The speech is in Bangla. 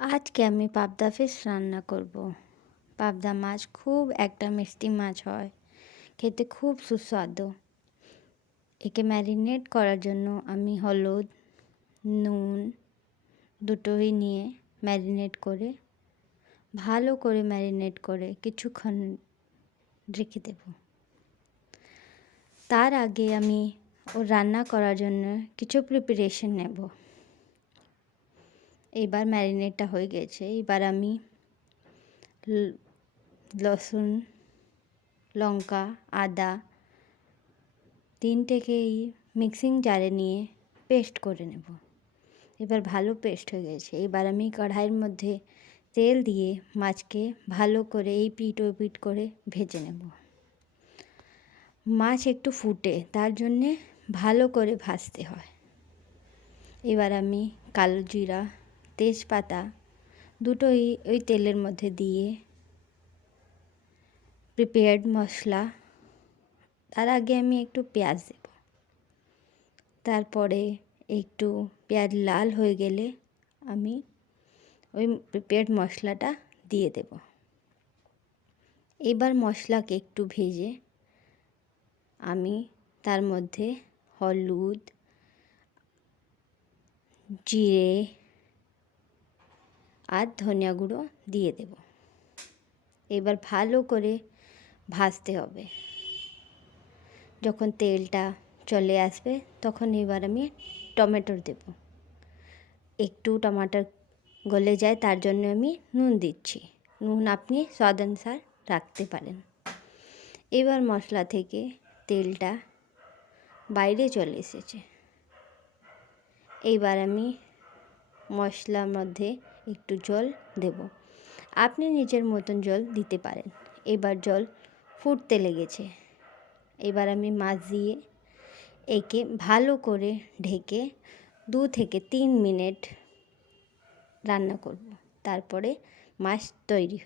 আজকে আমি পাবদা ফিশ রান্না করব। পাবদা মাছ খুব একটা মিষ্টি মাছ হয়, খেতে খুব সুস্বাদু। একে ম্যারিনেট করার জন্য আমি হলুদ, নুন দুটোই নিয়ে ভালো করে ম্যারিনেট করে কিছুক্ষণ রেখে দেব। তার আগে আমি রান্না করার জন্য কিছু প্রিপারেশন নেব। এবার ম্যারিনেটটা হয়ে গেছে। এবার আমি লসুন, লঙ্কা, আদা তিনটেকেই মিক্সিং জারে নিয়ে পেস্ট করে নেব। এবার ভালো পেস্ট হয়ে গেছে। এবার আমি কড়াইয়ের মধ্যে তেল দিয়ে মাছকে ভালো করে এই পিঠ ও পিঠ করে ভেজে নেব। মাছ একটু ফুটে, তার জন্যে ভালো করে ভাজতে হয়। এবার আমি কালো জিরা, তেজপাতা দুটোই ওই তেলের মধ্যে দিয়ে প্রিপেয়ার্ড মশলা, তার আগে আমি একটু পেঁয়াজ দেব। তারপরে একটু পেঁয়াজ লাল হয়ে গেলে আমি ওই প্রিপেয়ার্ড মশলাটা দিয়ে দেব। এবার মশলাকে একটু ভেজে আমি তার মধ্যে হলুদ, জিরে আর ধনিয়া গুঁড়ো দিয়ে দেব। এবার ভালো করে ভাজতে হবে। যখন তেলটা চলে আসবে তখন এবার আমি টমেটো দেব। একটু টমাটার গলে যায়, তার জন্য আমি নুন দিচ্ছি। নুন আপনি স্বাদ অনুসার রাখতে পারেন। এবার মশলা থেকে তেলটা বাইরে চলে এসেছে। এইবার আমি মশলার মধ্যে একটু জল দেব। আপনি নিজের মতন জল দিতে পারেন। এবার জল ফুটতে লেগেছে। এবার আমি মাছ দিয়ে একে ভালো করে ঢেকে 2 থেকে 3 মিনিট রান্না করব। তারপরে মাছ তৈরি